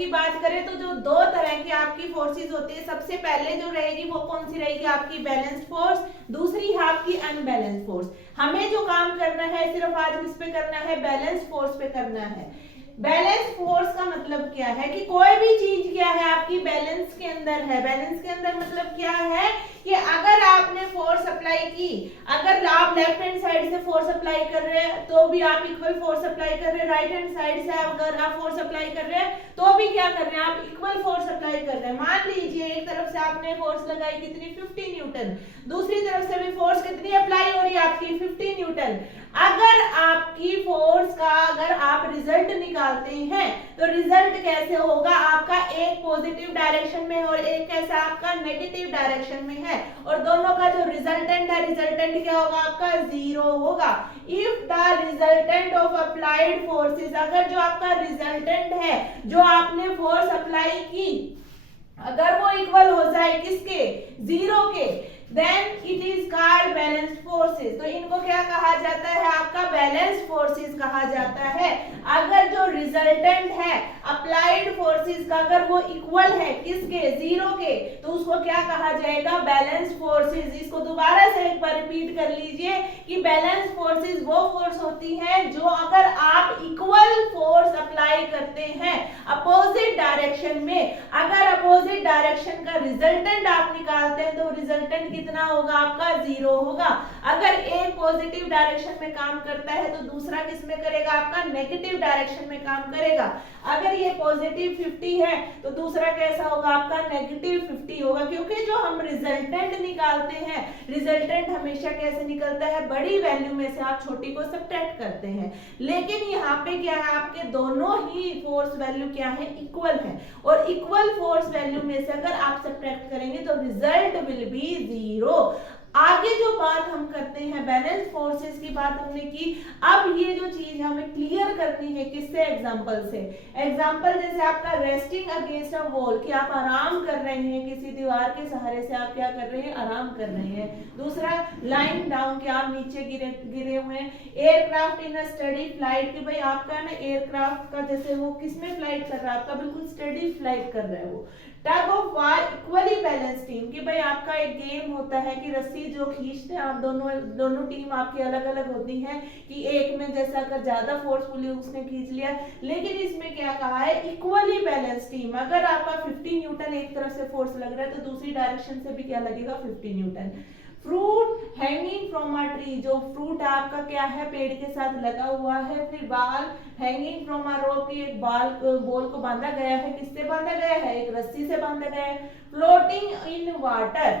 की बात करें तो जो दो तरह की आपकी फोर्सेस होती है, सबसे पहले जो रहेगी वो कौन सी रहेगी, आपकी बैलेंस्ड फोर्स, दूसरी है आपकी अनबैलेंस्ड फोर्स। हमें जो काम करना है सिर्फ आज किस पे करना है, बैलेंस्ड फोर्स पे करना है। बैलेंस फोर्स का मतलब क्या है कि कोई भी चीज क्या है आपकी बैलेंस के अंदर है। बैलेंस के अंदर मतलब क्या है कि अगर आपने फोर्स अप्लाई की, अगर आप लेफ्ट हैंड साइड से फोर्स अप्लाई कर रहे हैं तो भी आप इक्वल फोर्स अप्लाई कर रहे हैं, राइट हैंड साइड से अगर आप फोर्स अप्लाई कर रहे हैं तो भी क्या कर रहे हैं, आप इक्वल फोर्स अप्लाई कर रहे हैं। मान लीजिए एक तरफ से आपने फोर्स लगाई कितनी, 50 न्यूटन, दूसरी तरफ से भी फोर्स कितनी अप्लाई हो रही है आपकी, 50 न्यूटन। अगर आपकी फोर्स का अगर आप रिजल्ट निकालते हैं तो रिजल्ट कैसे होगा, आपका एक पॉजिटिव डायरेक्शन में और एक कैसा आपका नेगेटिव डायरेक्शन में है, और दोनों का जो रिजल्टेंट है, रिजल्टेंट क्या होगा आपका, जीरो होगा। If the resultant of applied forces, अगर जो आपका रिजल्टेंट है, जो आपने फोर्स अप्लाई की, अगर वो इक्वल हो जाए किसके, जीरो के, then it is called balanced forces। तो इनको क्या कहा जाता है, आपका बैलेंस्ड फोर्सेस कहा जाता है। अगर जो रिजल्टेंट है अप्लाइड फोर्सेस का, अगर वो इक्वल है किसके, जीरो के, तो उसको क्या कहा जाएगा, बैलेंस्ड फोर्सेस। इसको दोबारा से एक बार रिपीट कर लीजिए कि बैलेंस्ड फोर्सेस वो फोर्स होती है जो अगर आप इक्वल फोर्स अप्लाई करते हैं अपोजिट डायरेक्शन में, अगर अपोजिट डायरेक्शन का रिजल्टेंट आप निकालते हैं तो रिजल्टेंट कितना होगा आपका, जीरो होगा। अगर एक पॉजिटिव डायरेक्शन में काम करता है तो दूसरा किस में करेगा, आपका नेगेटिव डायरेक्शन में काम करेगा। अगर ये पॉजिटिव 50 है तो दूसरा कैसा होगा आपका, नेगेटिव 50 होगा, क्योंकि जो हम रिजल्टेंट निकालते हैं, रिजल्टेंट हमेशा कैसे निकलता है, बड़ी वैल्यू में से आप छोटी को सब्ट्रैक्ट करते हैं। लेकिन यहाँ पे क्या है, आपके दोनों ही फोर्स वैल्यू क्या है, इक्वल है, और इक्वल फोर्स वैल्यू में से अगर आप सब्ट्रैक्ट करेंगे तो रिजल्ट विल बी जीरो। आगे जो बात हम करते हैं, बैलेंस फोर्सेस की बात हमने की। अब ये जो चीज हमें क्लियर करनी है किससे, एग्जांपल से। एग्जांपल जैसे आपका रेस्टिंग अगेंस्ट अ वॉल, कि आप आराम कर रहे हैं किसी दीवार के सहारे से, आप क्या कर रहे हैं, आराम कर रहे हैं। दूसरा लाइंग डाउन, कि आप नीचे गिरे हुए हैं। एयरक्राफ्ट इन अ स्टडी फ्लाइट, कि भाई आपका ना एयरक्राफ्ट का जैसे वो किसमें फ्लाइट कर रहा है, आपका बिल्कुल स्टडी फ्लाइट कर रहा है वो। टग of war, equally balance team, कि भाई आपका एक गेम होता है कि रस्सी जो खींचते हैं आप, दोनों टीम आपकी अलग अलग होती हैं, कि एक में जैसा अगर ज्यादा फोर्सफुली उसने खींच लिया, लेकिन इसमें क्या कहा है, इक्वली बैलेंस टीम। अगर आपका 50 न्यूटन एक तरफ से फोर्स लग रहा है तो दूसरी डायरेक्शन से भी क्या लगेगा, 50 Newton. Fruit hanging from a tree, जो फ्रूट आपका क्या है, पेड़ के साथ लगा हुआ है। फिर बाल हैंगिंग फ्रॉम अ रोप, की एक बोल को बांधा गया है, किससे बांधा गया है, एक रस्सी से बांधा गया है। फ्लोटिंग इन वाटर,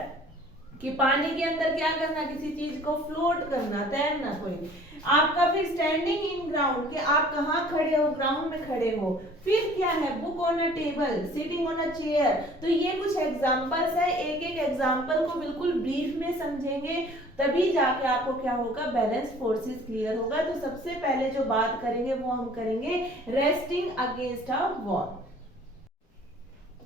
कि पानी के अंदर क्या करना, किसी चीज को फ्लोट करना, तैरना कोई। आपका फिर स्टैंडिंग इन ग्राउंड, कि आप कहाँ खड़े हो, ग्राउंड में खड़े हो। फिर क्या है, book on a table, sitting on a chair. तो ये कुछ एग्जांपल्स है, एक एक एग्जांपल को बिल्कुल ब्रीफ में समझेंगे तभी जाके आपको क्या होगा, बैलेंस फोर्सेस क्लियर होगा। तो सबसे पहले जो बात करेंगे वो हम करेंगे रेस्टिंग अगेंस्ट अ वॉल।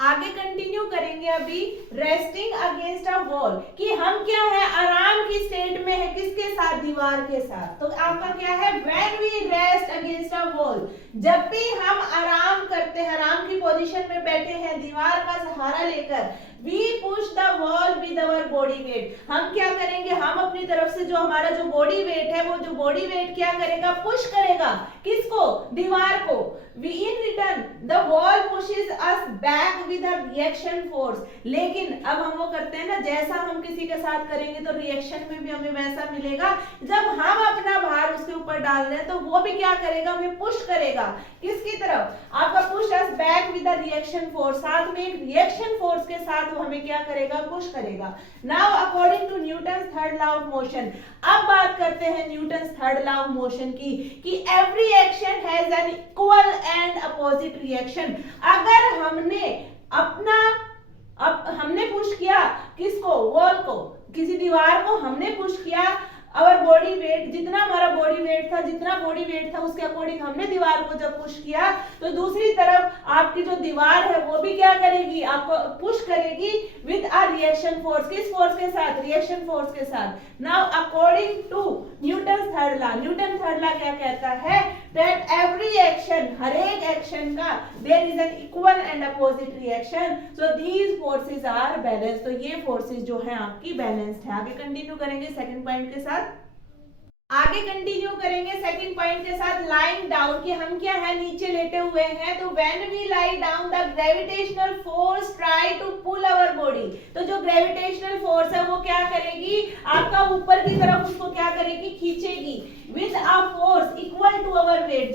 आगे कंटिन्यू करेंगे अभी रेस्टिंग अगेंस्ट अ वॉल, कि हम क्या है, आराम की स्टेट में है, किसके साथ, दीवार के साथ। तो आपका क्या है, when we rest against a wall, जब भी हम आराम करते हैं, आराम की पोजीशन में बैठे हैं दीवार का सहारा लेकर, we push the wall with our body weight, हम क्या करेंगे, हम अपनी तरफ से जो हमारा जो बॉडी वेट है, वो जो बॉडी वेट क्या करेगा, पुश करेगा, किसको, दीवार को। We in return the wall pushes us back with a reaction force, लेकिन अब हम वो करते हैं ना, जैसा हम किसी के साथ करेंगे तो रिएक्शन में भी हमें वैसा मिलेगा। जब हम अपना भार उसके ऊपर डाल रहे हैं तो वो भी क्या करेगा, हमें पुश करेगा, किसकी तरफ, आपका push us back with a reaction force, साथ में एक रिएक्शन फोर्स के साथ वो हमें क्या करेगा, पुश करेगा। Now according to Newton's third law of motion, अब बात करते हैं Newton's third law of motion की, कि every action has an equal and opposite reaction. अगर हमने पुश किया किसको, वॉल को, किसी दीवार को हमने पुश किया, और बॉडी वेट, जितना हमारा बॉडी वेट था, जितना बॉडी वेट था उसके अकॉर्डिंग हमने दीवार को जब पुश किया, तो दूसरी तरफ आपकी जो दीवार है वो भी क्या करेगी, आपको पुश करेगी विद अ रिएक्शन फोर्स, किस फोर्स के साथ, रिएक्शन फोर्स के साथ। Now according to Newton third law, Newton third law क्या कहता है, that every action, हर एक एक्शन का there is an equal and opposite reaction, so these forces are balanced। तो ये forces जो है आपकी balanced है। आगे कंटिन्यू करेंगे सेकंड पॉइंट के साथ। आगे कंटिन्यू करेंगे सेकंड पॉइंट के साथ, लाइंग डाउन, कि हम क्या है नीचे लेटे हुए हैं, तो when we lie down the gravitational force try to pull our body. तो जो ग्रेविटेशनल फोर्स है वो क्या करेगी, आपका ऊपर की तरफ उसको क्या करेगी, खींचेगी with a force equal to our weight.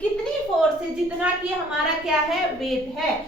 कितनी फोर्स है, जितना कि हमारा क्या है, वेट है।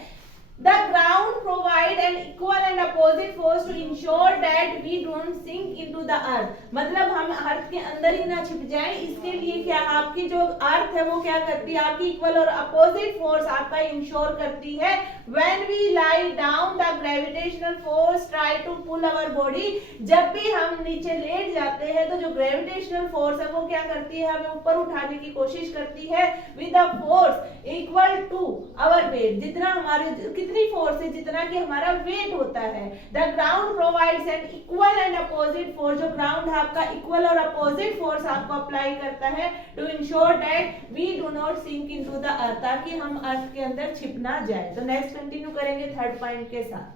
The ground provide an equal and opposite force to ensure that we don't sink into the earth। मतलब हम अर्थ के अंदर ही ना छिप जाएं, इसके लिए क्या आपकी जो अर्थ है वो क्या करती है, आपकी इक्वल और अपोजिट फोर्स आपका इंश्योर करती है। When we lie down the gravitational force try to pull our body। जब भी हम नीचे लेट जाते हैं तो जो ग्रेविटेशनल फोर्स है वो क्या करती है, हमें ऊपर उठाने की कोशिश करती है with a force equal to our weight. जितना हमारे कितनी फोर्स है, जितना कि हमारा वेट होता है। The ground provides an equal and opposite force. जो ग्राउंड आपका इक्वल और अपोजिट फोर्स आपको अप्लाई करता है to ensure that we do not sink into the earth, ताकि हम अर्थ के अंदर छिप ना जाए। तो नेक्स्ट कंटिन्यू करेंगे थर्ड पॉइंट के साथ।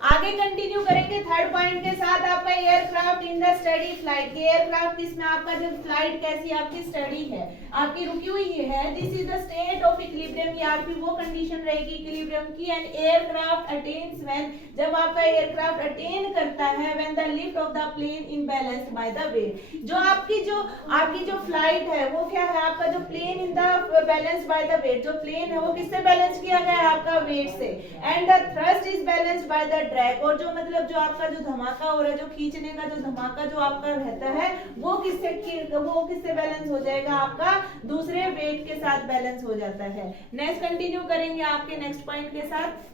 आगे कंटिन्यू करेंगे थर्ड पॉइंट के साथ, आपका aircraft in the study flight. Aircraft इसमें आपका जो फ्लाइट कैसी आपकी स्टडी है, आपकी रुकी हुई है। This is the state of equilibrium, ये आपकी वो कंडीशन रहेगी इक्विलिब्रियम की। एंड एयरक्राफ्ट अटेन्स व्हेन, जब आपका एयरक्राफ्ट अटेन करता है when the lift off the plane imbalanced by the weight. जो आपकी जो फ्लाइट है वो क्या है, आपका जो plane in the balance by the weight. जो प्लेन है वो किससे बैलेंस किया गया है, आपका वेट से। And the thrust is balanced by the drag, और जो मतलब जो आपका जो धमाका हो रहा है, जो खींचने का जो धमाका जो आपका रहता है वो किससे बैलेंस हो जाएगा, आपका दूसरे वेट के साथ बैलेंस हो जाता है। नेक्स्ट कंटिन्यू करेंगे आपके नेक्स्ट पॉइंट के साथ।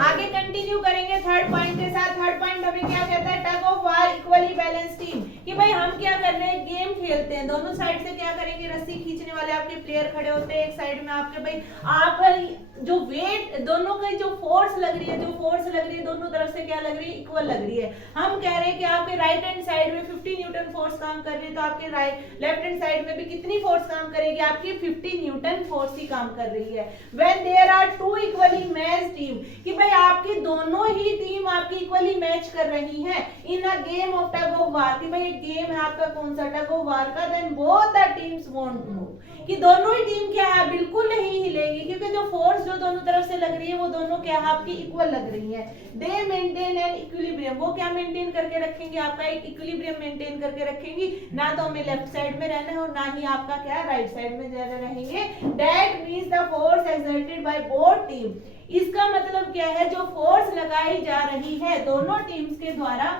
आगे कंटिन्यू करेंगे थर्ड पॉइंट के साथ। थर्ड पॉइंट हमें क्या कहता है, टग of war equally balance team. कि भाई हम क्या कर रहे हैं, गेम खेलते हैं, दोनों साइड से क्या करेंगे, रस्सी खींचने वाले आपके प्लेयर खड़े होते हैं, एक साइड में आपके भाई आप जो वेट दोनों की जो फोर्स लग रही है दोनों तरफ से क्या लग रही है, इक्वल लग रही है। हम कह रहे हैं कि आपके राइट हैंड साइड में 50 न्यूटन फोर्स काम कर रही है, तो आपके लेफ्ट हैंड साइड में भी कितनी फोर्स काम करेगी, आपकी 50 न्यूटन फोर्स ही काम कर रही है। When there are two equally match team, कि भाई आपकी दोनों ही टीम आपकी इक्वली मैच कर रही है in a game of tug of war. कि भाई एक गेम है आपका कौन सा, टग ऑफ वार का। Then both the teams won't move, कि दोनों ही टीम क्या है, बिल्कुल नहीं हिलेंगी, क्योंकि जो फोर्स जो दोनों तरफ से लग रही है वो दोनों क्या है, आपकी इक्वल लग रही है। दे मेंटेन एन इक्विलिब्रियम, वो क्या मेंटेन करके रखेंगे, आपका एक इक्विलिब्रियम मेंटेन करके रखेंगी। ना तो हमें लेफ्ट साइड में रहना है और ना ही आपका क्या राइट साइड में रहेंगे। That means the force exerted by both team. इसका मतलब क्या है, जो फोर्स लगाई जा रही है दोनों टीम्स के द्वारा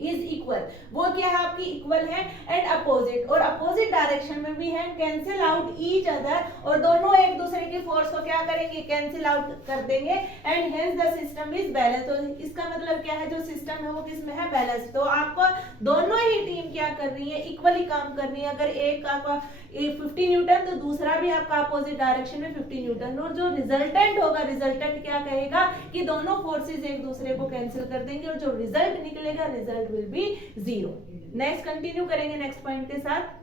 इज इक्वल, वो क्या है आपकी इक्वल है। एंड अपोजिट, और अपोजिट डायरेक्शन में भी है, कैंसिल आउट ईच अदर, और दोनों एक दूसरे की फोर्स को क्या करेंगे, कैंसिल आउट कर देंगे। And hence the system is balance. तो इसका मतलब क्या है, जो सिस्टम है वो किसमें है, बैलेंस। तो आपको दोनों ही टीम क्या कर रही है, इक्वली काम कर रही है। अगर एक आपका 50 न्यूटन तो दूसरा भी आपका अपोजिट डायरेक्शन में 50 न्यूटन, और जो रिजल्टेंट होगा, रिजल्टेंट क्या कहेगा कि दोनों फोर्सेस एक दूसरे को कैंसिल कर देंगे, और जो रिजल्ट निकलेगा result will be 0। Next continue करेंगे नेक्स्ट पॉइंट के साथ।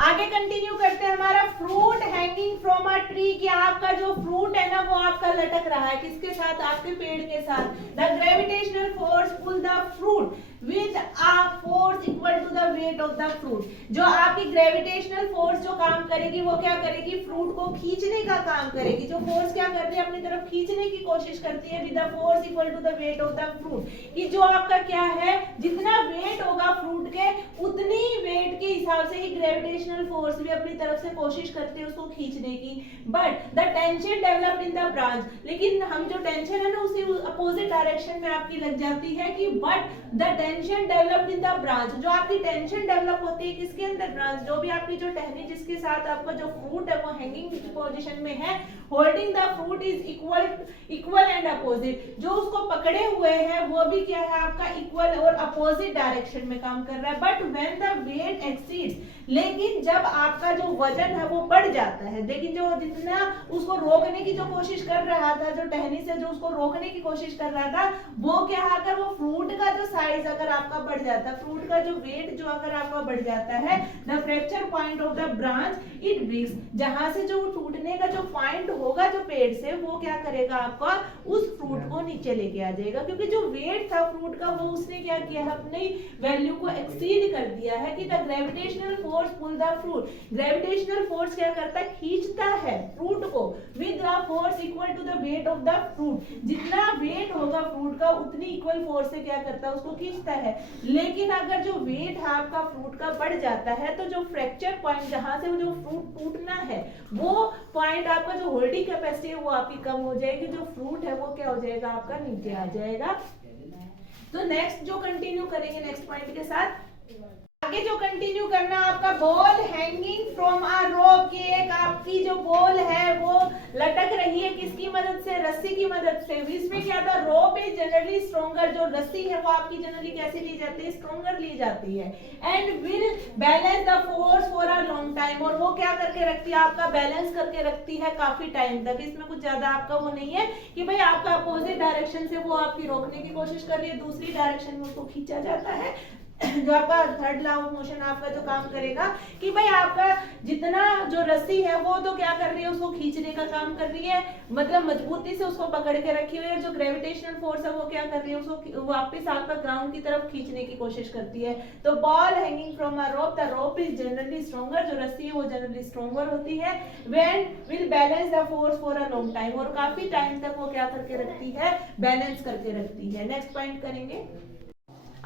आगे कंटिन्यू करते हैं, हमारा fruit hanging from a tree, कि आपका जो फ्रूट है ना वो आपका लटक रहा है, किसके साथ, आपके पेड़ के साथ। The gravitational force pull the fruit with a force equal to the weight of the fruit. जो आपकी ग्रेविटेशनल फोर्स जो काम करेगी वो क्या करेगी, फ्रूट को खींचने का काम करेगी। जो फोर्स क्या कर रही है, अपनी तरफ खींचने की कोशिश करती है with the force equal to the weight of the fruit. कि जो आपका क्या है, जितना वेट होगा फ्रूट के, उतनी वेट के हिसाब से ही ग्रेविटेशनल फोर्स भी अपनी तरफ से कोशिश करती है उसको खींचने की। But the tension developed in the branch, लेकिन हम जो टेंशन है ना उसी अपोजिट डायरेक्शन में आपकी लग जाती है। कि but the tension developed in the branch, जो आपकी टेंशन डेवलप होती है किसके अंदर, ब्रांच। जो भी आपकी जो टहनी जिसके साथ आपका जो फ्रूट है वो हैंगिंग पोजीशन में है, holding the fruit is equal and opposite. जो उसको पकड़े हुए हैं वो भी क्या है, आपका इक्वल और अपोजिट डायरेक्शन में काम कर रहा है। But when the weight exceeds, लेकिन जब आपका जो वजन है वो बढ़ जाता है, लेकिन जो जितना उसको रोकने की जो कोशिश कर रहा था, जो टहनी से जो उसको रोकने की कोशिश कर रहा था, वो क्या अगर वो फ्रूट का जो साइज अगर आपका बढ़ जाता है, फ्रूट का जो वेट जो अगर आपका बढ़ जाता है, the fracture point of the branch it breaks, जहां से जो टूटने का जो पॉइंट होगा जो पेड़ से, वो क्या करेगा आपका उस फ्रूट को नीचे लेके आ जाएगा, क्योंकि जो वेट था फ्रूट का वो उसने क्या किया है, अपनी वैल्यू को एक्सीड कर दिया है कि the gravitational force pull the fruit, gravitational force क्या करता है, खींचता है फ्रूट को with the force equal to the weight of the fruit, जितना वेट होगा फ्रूट का उतनी इक्वल फोर्स से क्या करता है, उसको खींचता है। लेकिन अगर जो वेट है आपका फ्रूट का बढ़ जाता है, तो जो फ्रैक्चर पॉइंट जहां से वो जो फ्रूट टूटना है, वो पॉइंट आपका जो होल्डिंग कैपेसिटी है वो आपकी कम हो जाएगी, जो फ्रूट है वो क्या हो जाएगा, आपका नीचे आ जाएगा। तो नेक्स्ट जो कंटिन्यू करेंगे नेक्स्ट पॉइंट के साथ, आगे जो कंटिन्यू करना आपका बॉल हैंगिंग फ्रॉम अ रोप, की एक आपकी जो बॉल है वो लटक रही है किसकी मदद से, रस्सी की मदद से। इसमें क्या था, रोप इज जनरली स्ट्रॉन्गर, जो रस्सी है वो आपकी जनरली कैसे ली जाती है, स्ट्रॉन्गर ली जाती है, and will balance the force for a long time, और वो क्या करके रखती है, आपका बैलेंस करके रखती है काफी टाइम तक। इसमें कुछ ज्यादा आपका वो नहीं है कि भाई आपका अपोजिट डायरेक्शन से वो आपकी रोकने की कोशिश कर रही है, दूसरी डायरेक्शन में उसको खींचा जाता है। जो आपका थर्ड लॉ ऑफ मोशन आपका जो काम करेगा कि भाई आपका जितना जो रस्सी है वो तो क्या कर रही है, उसको खींचने का काम कर रही है, मतलब मजबूती से उसको पकड़ के रखी हुई है। जो ग्रेविटेशनल फोर्स है वो क्या कर रही है, उसको वापस आपका ग्राउंड की तरफ खींचने की कोशिश करती है। तो ball hanging from a rope, the rope is generally stronger, जो रस्सी है वो जनरली स्ट्रॉन्गर होती है, when will balance the force for a long time, और काफी टाइम तक वो क्या करके रखती है, बैलेंस करके रखती है। नेक्स्ट पॉइंट करेंगे,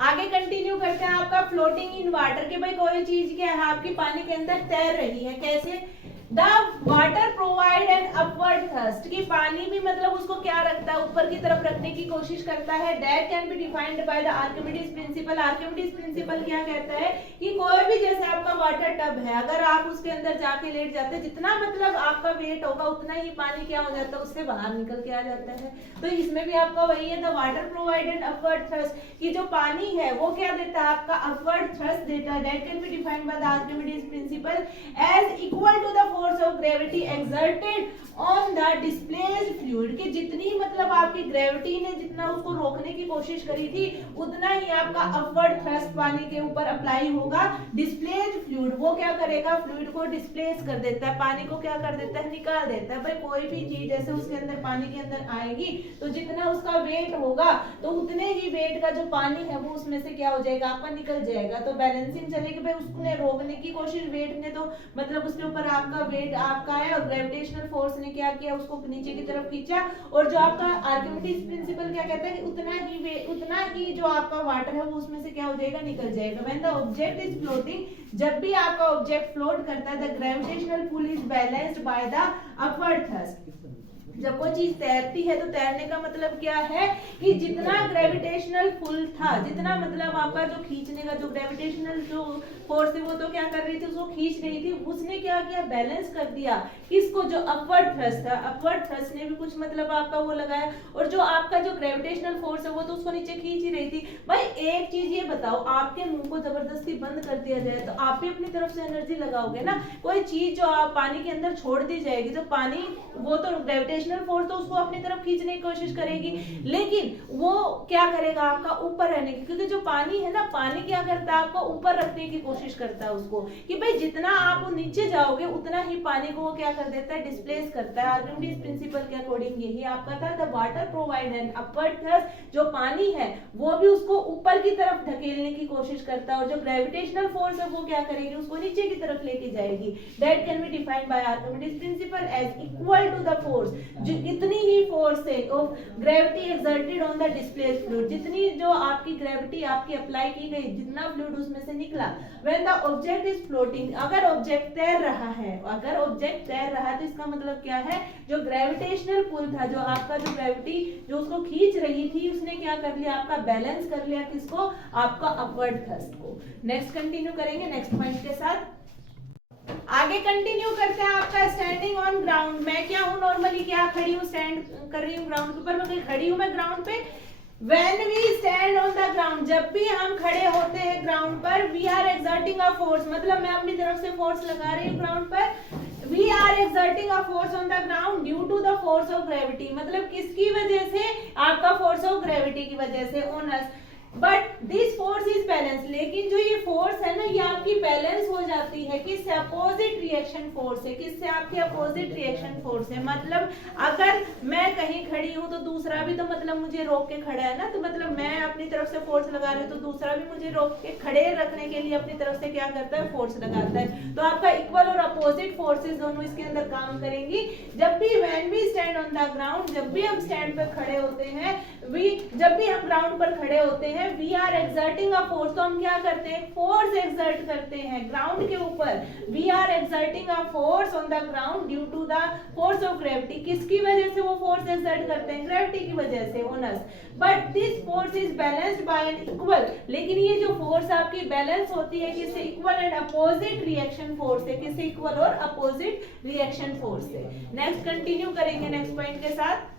आगे कंटिन्यू करते हैं आपका फ्लोटिंग इन वाटर, के भाई कोई चीज क्या है आपकी पानी के अंदर तैर रही है, कैसे, the water provide an upward thrust, कि पानी भी मतलब उसको क्या रखता है, ऊपर की तरफ रखने की कोशिश करता है। That can be defined by the Archimedes principal, Archimedes principal क्या कहता है कि कोई भी जैसे आपका वाटर टब है, अगर आप उसके अंदर जाके लेट जाते हैं, जितना मतलब आपका वेट होगा उतना ही पानी क्या हो जाता है, उससे बाहर निकल के आ जाता है। तो इसमें भी आपका वही है, the water provide an upward thrust, कि जो पानी है वो क्या देता है, आपका अपवर्ड थ्रस्ट देता है। That can be defined by the Archimedes principle as equal to the force of gravity exerted on the displaced fluid, कि जितनी मतलब आपकी ग्रेविटी ने जितना उसको रोकने की कोशिश करी थी, उतना ही आपका अपवर्ड थ्रस्ट पानी के ऊपर अप्लाई होगा। डिस्प्लेस्ड फ्लूइड वो क्या करेगा, फ्लूइड को डिस्प्लेस कर देता है, पानी को क्या कर देता है, निकाल देता है। भाई कोई भी चीज जैसे उसके अंदर पानी के अंदर आएगी, तो जितना उसका वेट होगा तो उतने ही वेट का जो पानी है वो उसमें से क्या हो जाएगा, आपका निकल जाएगा। तो बैलेंसिंग चलेगी, भाई उसने रोकने की कोशिश, वेट ने तो मतलब उसके ऊपर आपका वेट आपका है, और ग्रेविटेशनल फोर्स ने क्या किया, उसको नीचे की तरफ खींचा। और जो आपका आर्किमिडीज प्रिंसिपल क्या कहता है कि उतना ही जो आपका वाटर है वो उसमें से क्या हो जाएगा, निकल जाएगा। When the object is floating, जब भी आपका ऑब्जेक्ट फ्लोट करता है, the gravitational pull is balanced by the upward thrust, जब कोई चीज तैरती है तो तैरने का मतलब क्या है कि जितना ग्रेविटेशनल पुल था, जितना मतलब आपका जो खींचने का जो ग्रेविटेशनल जो फोर्स है वो तो क्या कर रही थी, उसको खींच रही थी, उसने क्या किया, बैलेंस कर दिया किसको, जो अपवर्ड थ्रस्ट था, अपवर्ड थ्रस्ट ने भी कुछ मतलब आपका वो लगाया, और जो आपका जो ग्रेविटेशनल फोर्स है वो तो उसको नीचे खींच ही रही थी। भाई एक चीज ये बताओ, आपके मुंह को जबरदस्ती बंद कर दिया जाए तो आप भी अपनी तरफ से एनर्जी लगाओगे ना। कोई चीज जो आप पानी के अंदर छोड़ दी जाएगी तो पानी वो तो ग्रेविटेशनल फोर्स तो उसको अपनी तरफ खींचने की कोशिश करेगी, लेकिन वो क्या करेगा, आपका ऊपर रहने की, क्योंकि जो पानी है ना, पानी क्या करता है, आपको ऊपर रखने की कोशिश करता है उसको, कि भाई जितना आप नीचे जाओगे उतना ही पानी को वो क्या कर देता है, डिस्प्लेस करता है। आर्किमिडीज प्रिंसिपल के अकॉर्डिंग यही आपका था, the water provide an upward thrust, जो पानी है वो भी उसको ऊपर की तरफ ढकेलने की कोशिश करता है, और जो ग्रेविटेशनल फोर्स है वो क्या करेगी, उसको नीचे की तरफ लेके जाएगी। That can be defined by Archimedes principle as equal to the force, इतनी ही फोर्स है of gravity exerted on the displaced fluid, जितनी जो आपकी ग्रेविटी आपकी अप्लाई की गई, जितना फ्लूइड उसमें से निकला। When the object is floating, अगर ऑब्जेक्ट तैर रहा है, अगर ऑब्जेक्ट तैर रहा है तो इसका मतलब क्या है, जो ग्रेविटेशनल पुल था, जो आपका जो ग्रेविटी जो उसको खींच रही थी, उसने क्या कर लिया, आपका बैलेंस कर लिया किसको, आपका अपवर्ड थ्रस्ट को। नेक्स्ट कंटिन्यू करेंगे नेक्स्ट पॉइंट के साथ, आगे कंटिन्यू करते हैं आपका स्टैंडिंग ऑन ग्राउंड। मैं क्या हूँ, नॉर्मली क्या खड़ी हूँ, स्टैंड कर रही हूँ ग्राउंड के ऊपर, मैं कहीं खड़ी हूँ मैं ग्राउंड पे, When we stand on the ground, जब भी हम खड़े होते हैं ग्राउंड पर, we are exerting a force, मतलब मैं अपनी तरफ से फोर्स लगा रही हूँ ग्राउंड पर. We are exerting a force on the ground due to the force of gravity, मतलब किसकी वजह से? आपका force of gravity की वजह से on us. But this force is balance, लेकिन जो ये फोर्स है ना, ये आपकी बैलेंस हो जाती है किससे? अपोजिट रिएक्शन फोर्स से. किससे? आपकी अपोजिट रिएक्शन फोर्स है. मतलब अगर मैं कहीं खड़ी हूँ तो दूसरा भी तो मतलब मुझे रोक के खड़ा है ना, तो मतलब मैं अपनी तरफ से फोर्स लगा रही हूँ तो दूसरा भी मुझे रोक के खड़े रखने के लिए अपनी तरफ से क्या करता है? फोर्स लगाता है. तो आपका इक्वल और अपोजिट फोर्सेस दोनों इसके अंदर काम करेंगी. जब भी when we stand on the ground, जब भी हम स्टैंड पर खड़े होते हैं, जब भी हम ग्राउंड पर खड़े होते हैं, we are exerting a force. तो हम क्या करते हैं? फोर्स एक्सर्ट करते हैं ग्राउंड के ऊपर. We are exerting a force on the ground due to the force of gravity. किसकी वजह से वो फोर्स एक्सर्ट करते हैं? ग्रेविटी की वजह से, on us. But this force is balanced by an equal, लेकिन ये जो फोर्स आपकी बैलेंस होती है किससे? Equal and opposite reaction force से. किससे? इक्वल और अपोजिट रिएक्शन फोर्स से. नेक्स्ट कंटिन्यू करेंगे नेक्स्ट पॉइंट के साथ.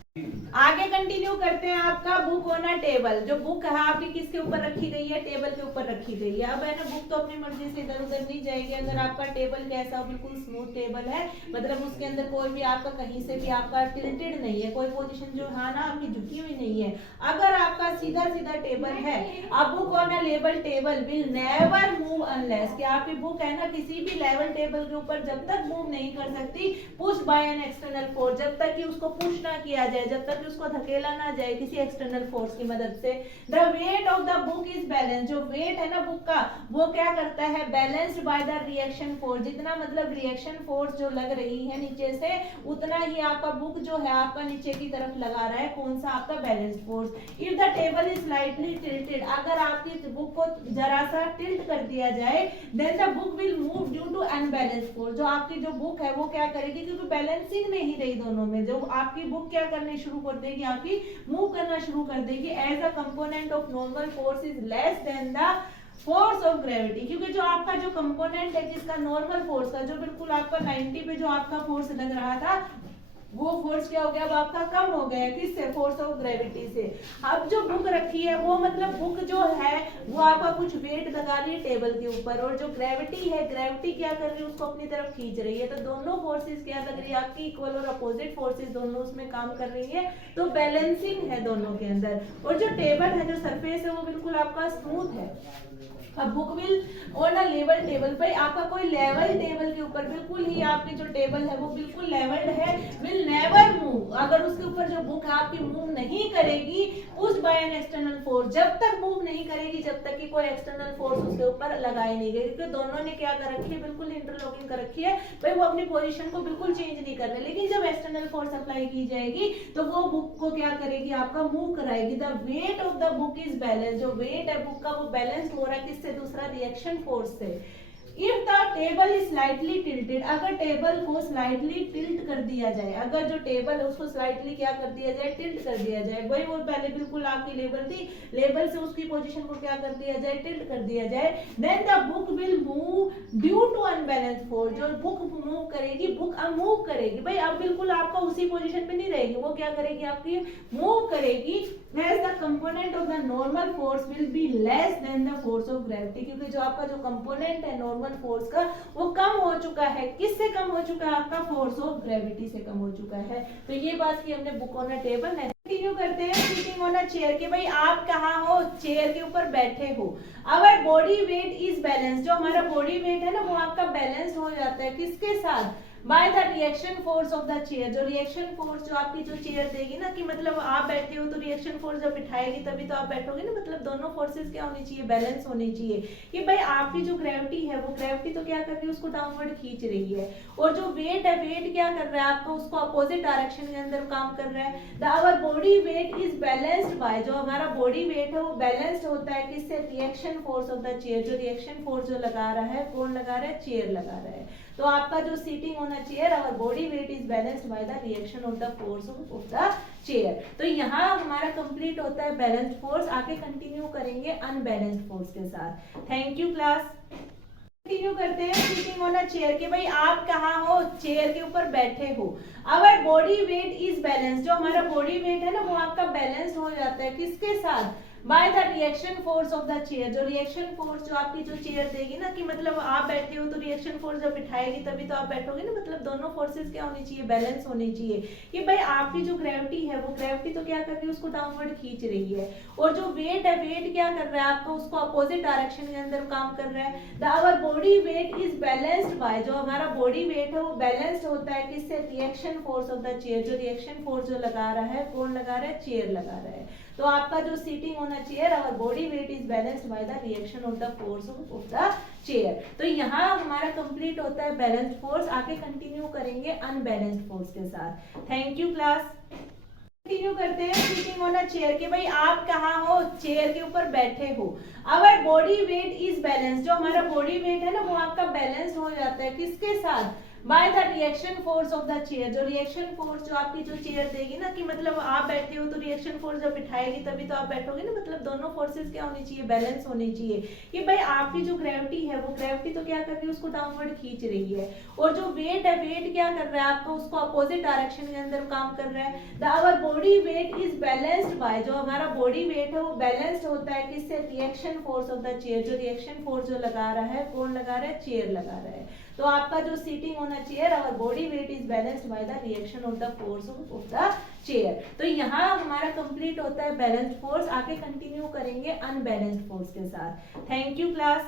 आगे कंटिन्यू करते हैं. आपका बुक ऑन अ टेबल. जो बुक है आपकी किसके ऊपर रखी गई है? टेबल के ऊपर रखी गई है. अब है ना, बुक तो अपनी मर्जी से इधर उधर नहीं जाएगी. अगर आपका टेबल कैसा हो, बिल्कुल स्मूथ टेबल है, मतलब उसके अंदर कोई भी आपका कहीं से भी आपका टिल्टेड नहीं है, कोई पोजीशन जो है ना आपकी झुकी हुई नहीं है. अगर आपका सीधा सीधा टेबल है, अब book on a level table will never move unless, कि आपकी बुक है ना किसी भी लेवल टेबल के ऊपर जब तक मूव नहीं कर सकती push by an external force, जब तक कि उसको पुश ना किया जाए, जब तक कि उसको धकेला ना जाए किसी एक्सटर्नल फोर्स की मदद से. The weight of the book is balance. जो वेट है ना बुक का, वो क्या करता है? Balanced by the reaction force. जितना मतलब रिएक्शन फोर्स जो लग रही है नीचे से, उतना ही आपका बुक जो है आपका नीचे की तरफ लगा रहा है. कौन सा? आपका balanced force. If the table is slightly tilted, अगर आपकी बुक को जरा सा टिल्ट कर दिया जाए, then the book will move due to unbalanced force. जो आपकी जो बुक है वो क्या करेगी? क्योंकि बैलेंसिंग नहीं रही दोनों में, जो आपकी बुक क्या करनी शुरू कर देगी? आपकी मूव करना शुरू कर देगी. As a component of normal force is less than the force of gravity. क्योंकि जो आपका जो कंपोनेंट है जिसका नॉर्मल फोर्स का, जो बिल्कुल आपका 90 पे जो आपका फोर्स लग रहा था, वो फोर्स क्या हो गया? अब आपका कम हो गया. किससे? फोर्स ऑफ ग्रेविटी से. अब जो बुक रखी है वो मतलब बुक जो है वो आपका कुछ वेट लगा रही है टेबल के ऊपर, और जो ग्रेविटी है, ग्रेविटी क्या कर रही है? उसको अपनी तरफ खींच रही है. तो दोनों फोर्सेस क्या लग रही है? आपकी इक्वल और अपोजिट फोर्सेस दोनों उसमें काम कर रही है. तो बैलेंसिंग है दोनों के अंदर. और जो टेबल है, जो सरफेस है, वो बिल्कुल आपका स्मूथ है. अब book will on a level table, भाई आपका कोई लेवल टेबल के ऊपर बिल्कुल ही आपकी जो टेबल है वो बिल्कुल लेवल्ड है. विल नेवर मूव, अगर उसके ऊपर जो बुक है आपकी मूव नहीं करेगी push by an external force. जब तक मूव नहीं करेगी जब तक कि कोई एक्सटर्नल फोर्स उसके ऊपर लगाई नहीं गई. क्योंकि दोनों ने क्या कर रखी है? बिल्कुल इंटरलॉकिंग कर रखी है. भाई वो अपनी पोजीशन को बिल्कुल चेंज नहीं कर रहे. लेकिन जब एक्सटर्नल फोर्स अप्लाई की जाएगी तो वो बुक को क्या करेगी? आपका मूव कराएगी. The weight of the book is balance. जो वेट है बुक का वो बैलेंस हो रहा है किससे? दूसरा रिएक्शन फोर्स से. If the table is slightly tilted, अगर टेबल को स्लाइटली टिल्ट कर दिया जाए, अगर जो टेबल है उसको स्लाइटली क्या कर दिया जाए? टिल्ट कर दिया जाए. वही वो पहले बिल्कुल आपकी लेवल थी, लेवल से उसकी पोजीशन को क्या कर दिया जाए? टिल्ट कर दिया जाए. Then the book will move due to unbalanced force. जो बुक मूव करेगी, बुक अब मूव करेगी. भाई अब बिल्कुल आपका उसी पोजीशन पे नहीं रहेगी, वो क्या करेगी? आपकी मूव करेगी. As the component of the normal force will be less than the force of gravity, क्योंकि जो आपका जो कंपोनेंट है नॉर्मल फोर्स का वो कम हो चुका है. किससे कम हो चुका है? आपका फोर्स ऑफ ग्रेविटी से कम हो चुका है. तो ये बात की हमने book on a table. Continue करते हैं सिटिंग ऑन अ चेयर के. भाई आप कहाँ हो? चेयर के ऊपर बैठे हो. अवर बॉडी वेट इज बैलेंस. जो हमारा बॉडी वेट है ना वो आपका बैलेंस हो जाता है किसके साथ? Bye the reaction force of the chair. जो रिएक्शन फोर्स जो आपकी जो चेयर देगी ना, कि मतलब आप बैठे हो तो रिएक्शन फोर्स जब बिठाएगी तभी तो आप बैठोगे ना. मतलब दोनों फोर्सेस क्या होनी चाहिए? बैलेंस होनी चाहिए. कि भाई आपकी जो ग्रेविटी है वो ग्रेविटी तो क्या कर रही है? उसको डाउनवर्ड खींच रही है. और जो वेट है, वेट क्या कर रहा है आपका? उसको अपोजिट डायरेक्शन के अंदर काम कर रहा है. The our body weight is balanced by, जो हमारा बॉडी वेट है वो बैलेंस्ड होता है किससे? Reaction force of the chair. जो रिएक्शन फोर्स जो लगा रहा है, कौन लगा रहा है? चेयर लगा रहा है. तो आपका जो sitting on a chair, our body weight is balanced by the reaction of the force of the chair. तो यहाँ हमारा कंप्लीट होता है बैलेंस्ड फोर्स. आगे कंटिन्यू करेंगे अनबैलेंस्ड फोर्स के साथ. Thank you class. कंटिन्यू करते हैं सिटिंग ऑन अ चेयर के भाई आप कहाँ हो, चेयर के ऊपर बैठे हो। अवर बॉडी वेट इज बैलेंस, जो हमारा बॉडी वेट है ना वो आपका बैलेंस हो जाता है किसके साथ, bye the reaction force of the chair. जो रिएक्शन फोर्स जो आपकी जो चेयर देगी ना, कि मतलब आप बैठे हो तो रिएक्शन फोर्स जब बिठाएगी तभी तो आप बैठोगे ना, मतलब दोनों फोर्सेस क्या होनी चाहिए, बैलेंस होनी चाहिए। कि भाई आपकी जो ग्रेविटी है वो ग्रेविटी तो क्या कर रही है, उसको डाउनवर्ड खींच रही है, और जो वेट है वेट क्या कर रहा है आपका, उसको अपोजिट डायरेक्शन के अंदर काम कर रहा है। The our body weight is balanced by, जो हमारा बॉडी वेट है वो बैलेंस्ड होता है किससे, reaction force of the chair. जो रिएक्शन फोर्स जो लगा रहा है, कौन लगा रहा है, चेयर लगा रहा है। तो आपका जो sitting on a chair, our body weight is balanced by the reaction of the force of the chair. तो यहाँ हमारा कंप्लीट होता है बैलेंस्ड फोर्स। आगे कंटिन्यू करेंगे अनबैलेंस्ड फोर्स के साथ। Thank you class. कंटिन्यू करते हैं सिटिंग ऑन अ चेयर के भाई आप कहाँ हो, चेयर के ऊपर बैठे हो। अवर बॉडी वेट इज बैलेंस, जो हमारा बॉडी वेट है ना वो आपका बैलेंस हो जाता है किसके साथ, bye the reaction force of the chair. जो रिएक्शन फोर्स जो आपकी जो चेयर देगी ना, कि मतलब आप बैठे हो तो रिएक्शन फोर्स जब बिठाएगी तभी तो आप बैठोगे ना, मतलब दोनों फोर्सेस क्या होनी चाहिए, बैलेंस होनी चाहिए। कि भाई आपकी जो ग्रेविटी है वो ग्रेविटी तो क्या कर रही है, उसको डाउनवर्ड खींच रही है, और जो वेट है वेट क्या कर रहा है आपका, उसको अपोजिट डायरेक्शन के अंदर काम कर रहा है। The our body weight is balanced by, जो हमारा बॉडी वेट है वो बैलेंस्ड होता है किससे, reaction force of the chair. जो रिएक्शन फोर्स जो लगा रहा है, कौन लगा रहा है, चेयर लगा रहा है। तो आपका जो sitting on a chair, our body weight is balanced by the reaction of the force of the chair. तो यहाँ हमारा कंप्लीट होता है बैलेंस्ड फोर्स। आगे कंटिन्यू करेंगे अनबैलेंस्ड फोर्स के साथ। Thank you class.